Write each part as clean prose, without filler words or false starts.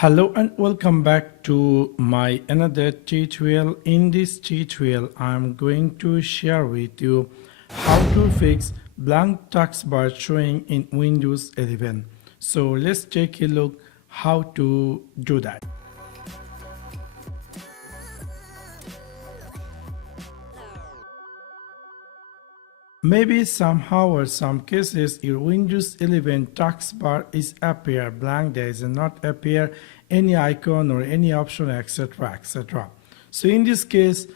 Hello and welcome back to my another tutorial. In this tutorial I am going to share with you how to fix blank taskbar showing in Windows 11. So let's take a look how to do that. Maybe somehow or some cases your Windows 11 taskbar is appear blank, there is not appear any icon or any option, etc, etc. So in this case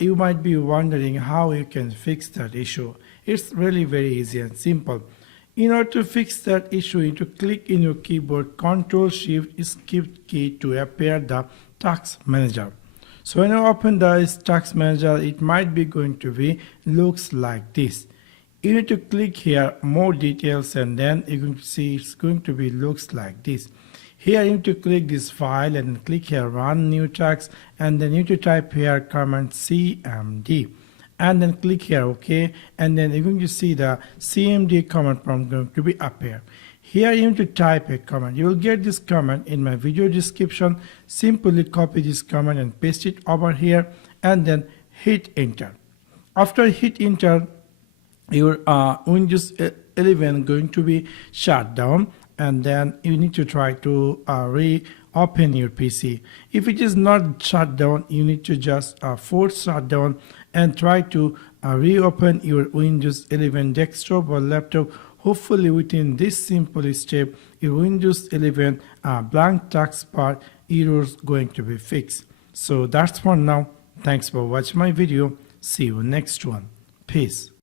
you might be wondering how you can fix that issue. It's really very easy and simple. In order to fix that issue, you need to click in your keyboard Ctrl+Shift+Escape key to appear the Task Manager. So when you open the Task Manager, it might be going to be looks like this. You need to click here more details, and then you're going to see it's going to be looks like this. Here you need to click this file and click here run new task, and then you need to type here command CMD and then click here OK, and then you're going to see the CMD command prompt going to be appear. Here you need to type a command. You will get this command in my video description. Simply copy this command and paste it over here and then hit enter. After hit enter, your Windows 11 going to be shut down, and then you need to try to reopen your PC. If it is not shut down, you need to just force shutdown and try to reopen your Windows 11 desktop or laptop. Hopefully within this simple step, your Windows 11 blank taskbar error is going to be fixed. So that's for now. Thanks for watching my video. See you next one. Peace.